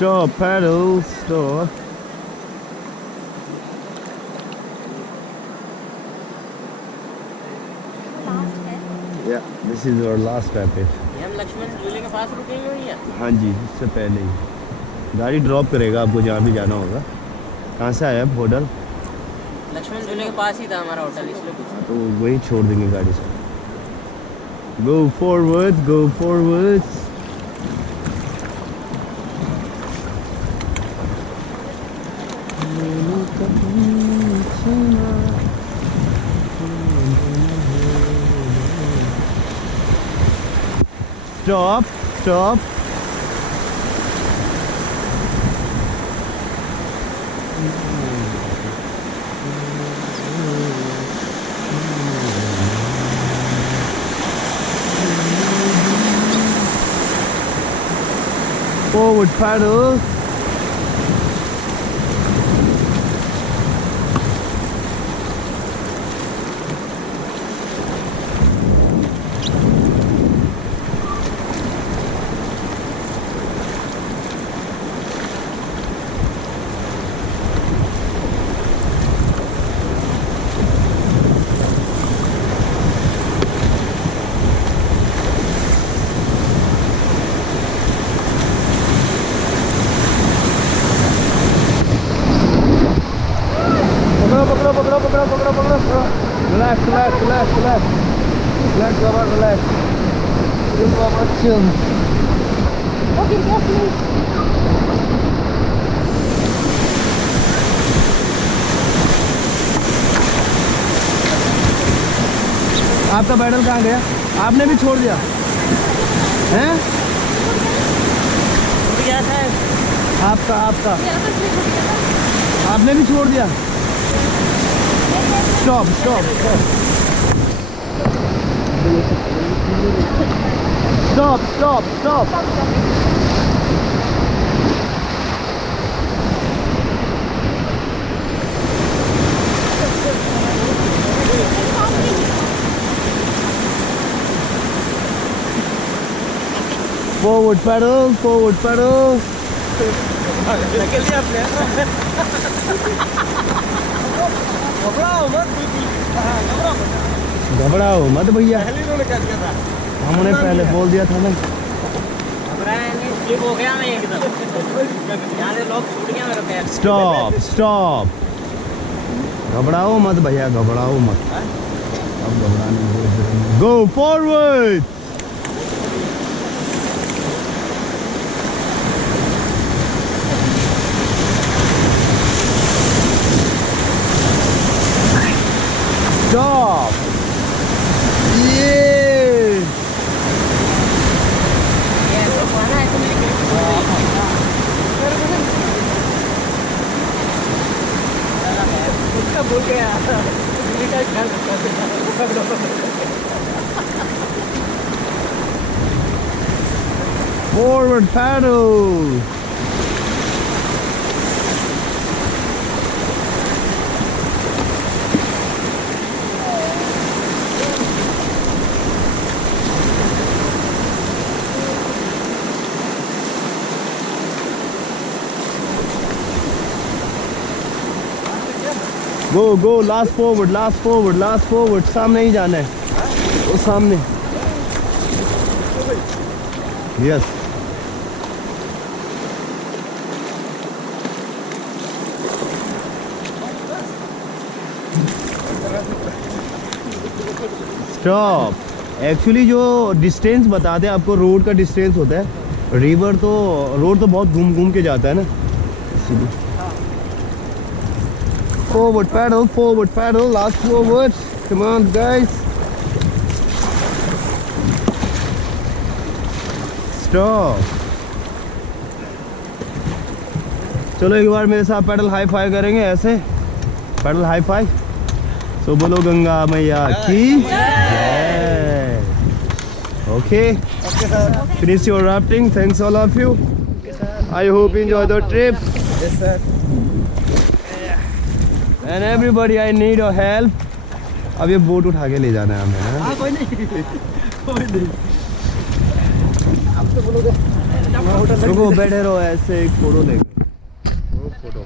Stop, paddle, stop. Yeah, this is our last stop. हम लक्ष्मण झूले के पास रुकेंगे भैया? हाँ जी, इससे पहले ही गाड़ी ड्रॉप करेगा आपको जहाँ भी जाना होगा। कहाँ से आया होटल? लक्ष्मण झूले के पास ही था हमारा होटल, इसलिए पूछा। तो वही छोड़ देंगे गाड़ी से। Go forward, go forward. Stop, stop. Forward paddle. Relax, relax, relax, relax. Relax, Baba, relax. Chill, Baba, chill. Okay, carefully. आपका पैडल कहाँ गया? आपने भी छोड़ दिया हैं? आपका आपका आपने भी छोड़ दिया। Stop stop stop stop stop stop. Forward pedal, forward pedal. घबराओ मत भैया, हमने पहले बोल दिया था ना। हो गया मैं एकदम, यहाँ से लॉक छूट गया मेरा पैर। स्टॉप स्टॉप, घबराओ मत भैया, घबराओ मत। अब घबराने की जरूरत नहीं। Go forward. Stop! Yeah! भूल गया। Forward paddle! Go, go, last forward, last forward, last forward. सामने ही जाना है, वो सामने। Yes. Stop. एक्चुअली जो डिस्टेंस बताते हैं आपको, रोड का डिस्टेंस होता है। रिवर तो रोड तो बहुत घूम घूम के जाता है ना, इसीलिए। Forward paddle, last forward. Come on, guys. Stop. चलो एक बार मेरे साथ पैडल हाई फाई करेंगे, ऐसे पैडल हाई फाई। सो बोलो गंगा मैया की जय। Okay. Finish your rafting. Thanks all of you. I hope you enjoy the trip. Yes, sir. And everybody, I need your help. अब ये बोट उठा के ले जाना है हमें। कोई नहीं, कोई नहीं। आप तो बोलोगे। रुको बैठे रहो ऐसे एक फोटो लेंगे। फोटो